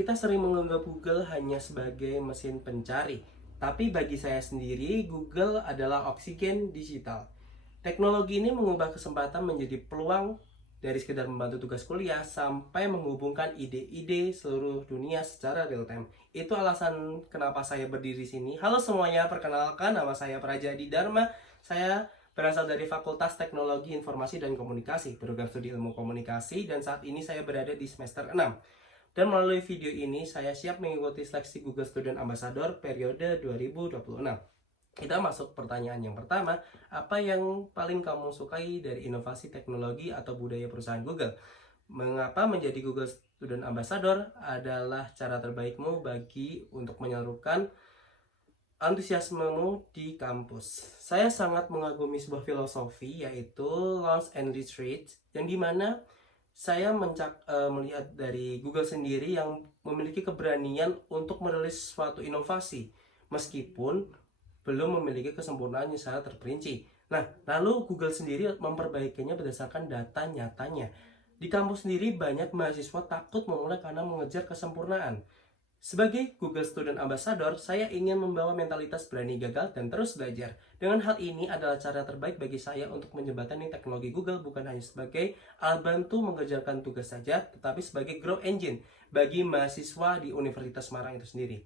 Kita sering menganggap Google hanya sebagai mesin pencari, tapi bagi saya sendiri, Google adalah oksigen digital. Teknologi ini mengubah kesempatan menjadi peluang dari sekedar membantu tugas kuliah sampai menghubungkan ide-ide seluruh dunia secara real time. Itu alasan kenapa saya berdiri di sini. Halo semuanya, perkenalkan nama saya Prajadi Dharma. Saya berasal dari Fakultas Teknologi Informasi dan Komunikasi, program studi ilmu komunikasi, dan saat ini saya berada di semester 6. Dan melalui video ini saya siap mengikuti seleksi Google Student Ambassador periode 2026. Kita masuk pertanyaan yang pertama, apa yang paling kamu sukai dari inovasi teknologi atau budaya perusahaan Google? Mengapa menjadi Google Student Ambassador adalah cara terbaikmu bagi untuk menyalurkan antusiasmemu di kampus? Saya sangat mengagumi sebuah filosofi yaitu Launch and Retreat, yang dimana saya melihat dari Google sendiri yang memiliki keberanian untuk merilis suatu inovasi meskipun belum memiliki kesempurnaan yang sangat terperinci. Nah, lalu Google sendiri memperbaikinya berdasarkan data nyatanya. Di kampus sendiri banyak mahasiswa takut memulai karena mengejar kesempurnaan. Sebagai Google Student Ambassador, saya ingin membawa mentalitas berani gagal dan terus belajar. Dengan hal ini adalah cara terbaik bagi saya untuk menjembatani teknologi Google bukan hanya sebagai alat bantu mengerjakan tugas saja, tetapi sebagai grow engine bagi mahasiswa di Universitas Semarang itu sendiri.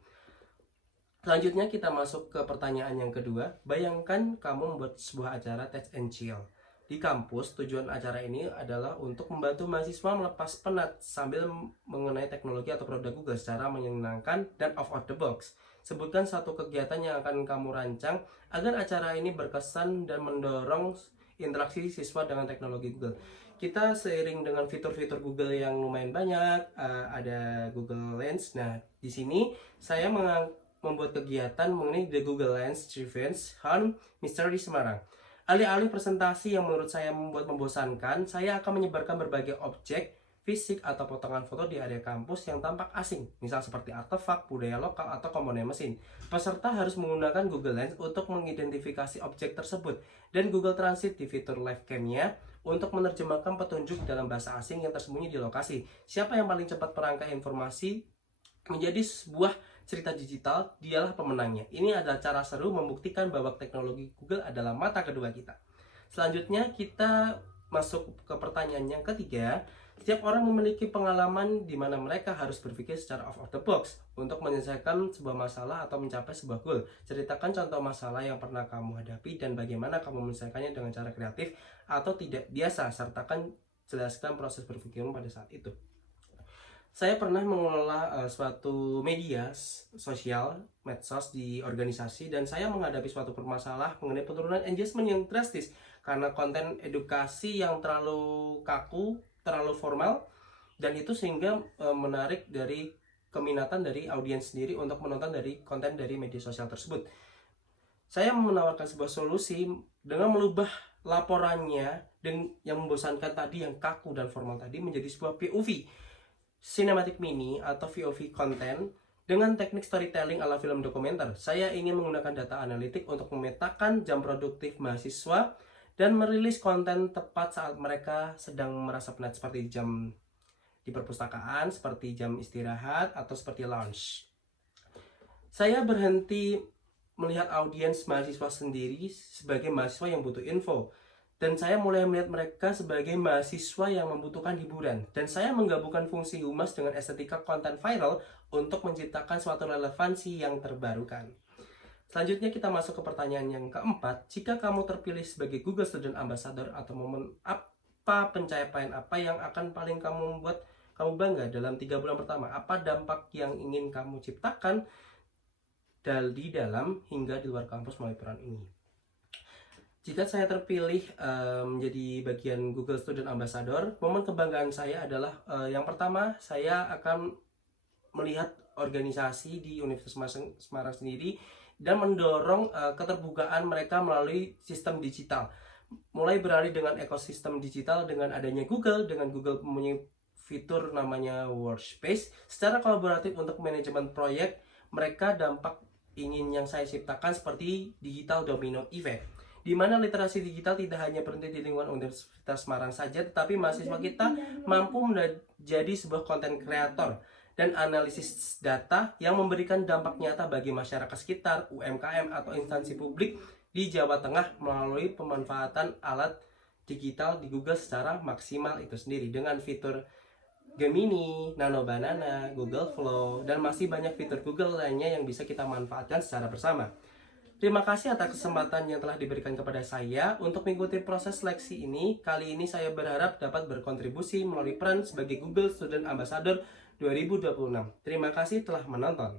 Selanjutnya kita masuk ke pertanyaan yang kedua. Bayangkan kamu membuat sebuah acara Tech and Chill. Di kampus, tujuan acara ini adalah untuk membantu mahasiswa melepas penat sambil mengenai teknologi atau produk Google secara menyenangkan dan out of the box. Sebutkan satu kegiatan yang akan kamu rancang agar acara ini berkesan dan mendorong interaksi siswa dengan teknologi Google. Kita seiring dengan fitur-fitur Google yang lumayan banyak, ada Google Lens. Nah, di sini saya membuat kegiatan mengenai The Google Lens Revenge Hunt Mystery Semarang. Alih-alih presentasi yang menurut saya membuat membosankan, saya akan menyebarkan berbagai objek fisik atau potongan foto di area kampus yang tampak asing, misal seperti artefak, budaya lokal, atau komponen mesin. Peserta harus menggunakan Google Lens untuk mengidentifikasi objek tersebut, dan Google Translate di fitur live cam-nya untuk menerjemahkan petunjuk dalam bahasa asing yang tersembunyi di lokasi. Siapa yang paling cepat merangkai informasi menjadi sebuah cerita digital, dialah pemenangnya. Ini adalah cara seru membuktikan bahwa teknologi Google adalah mata kedua kita. Selanjutnya kita masuk ke pertanyaan yang ketiga. Setiap orang memiliki pengalaman di mana mereka harus berpikir secara out of the box untuk menyelesaikan sebuah masalah atau mencapai sebuah goal. Ceritakan contoh masalah yang pernah kamu hadapi dan bagaimana kamu menyelesaikannya dengan cara kreatif atau tidak biasa, sertakan jelaskan proses berpikirmu pada saat itu. Saya pernah mengelola suatu media sosial, medsos di organisasi, dan saya menghadapi suatu permasalahan mengenai penurunan engagement yang drastis karena konten edukasi yang terlalu kaku, terlalu formal, dan itu sehingga menarik dari keminatan dari audiens sendiri untuk menonton dari konten dari media sosial tersebut. Saya menawarkan sebuah solusi dengan merubah laporannya yang membosankan tadi, yang kaku dan formal tadi, menjadi sebuah POV, Cinematic Mini atau VOV content dengan teknik storytelling ala film dokumenter. Saya ingin menggunakan data analitik untuk memetakan jam produktif mahasiswa dan merilis konten tepat saat mereka sedang merasa penat, seperti jam di perpustakaan, seperti jam istirahat, atau seperti lunch. Saya berhenti melihat audiens mahasiswa sendiri sebagai mahasiswa yang butuh info, dan saya mulai melihat mereka sebagai mahasiswa yang membutuhkan hiburan. Dan saya menggabungkan fungsi humas dengan estetika konten viral untuk menciptakan suatu relevansi yang terbarukan. Selanjutnya kita masuk ke pertanyaan yang keempat. Jika kamu terpilih sebagai Google Student Ambassador atau momen apa, pencapaian apa yang akan paling kamu membuat kamu bangga dalam 3 bulan pertama? Apa dampak yang ingin kamu ciptakan di dalam hingga di luar kampus melalui peran ini? Jika saya terpilih menjadi bagian Google Student Ambassador, momen kebanggaan saya adalah yang pertama, saya akan melihat organisasi di Universitas Semarang sendiri dan mendorong keterbukaan mereka melalui sistem digital. Mulai beralih dengan ekosistem digital dengan adanya Google, dengan Google mempunyai fitur namanya Workspace secara kolaboratif untuk manajemen proyek. Mereka dampak ingin yang saya ciptakan seperti digital domino effect, di mana literasi digital tidak hanya berhenti di lingkungan Universitas Semarang saja, tetapi mahasiswa kita mampu menjadi sebuah konten kreator dan analisis data yang memberikan dampak nyata bagi masyarakat sekitar, UMKM atau instansi publik di Jawa Tengah melalui pemanfaatan alat digital di Google secara maksimal itu sendiri dengan fitur Gemini, Nano Banana, Google Flow, dan masih banyak fitur Google lainnya yang bisa kita manfaatkan secara bersama. Terima kasih atas kesempatan yang telah diberikan kepada saya untuk mengikuti proses seleksi ini. Kali ini saya berharap dapat berkontribusi melalui peran sebagai Google Student Ambassador 2026. Terima kasih telah menonton.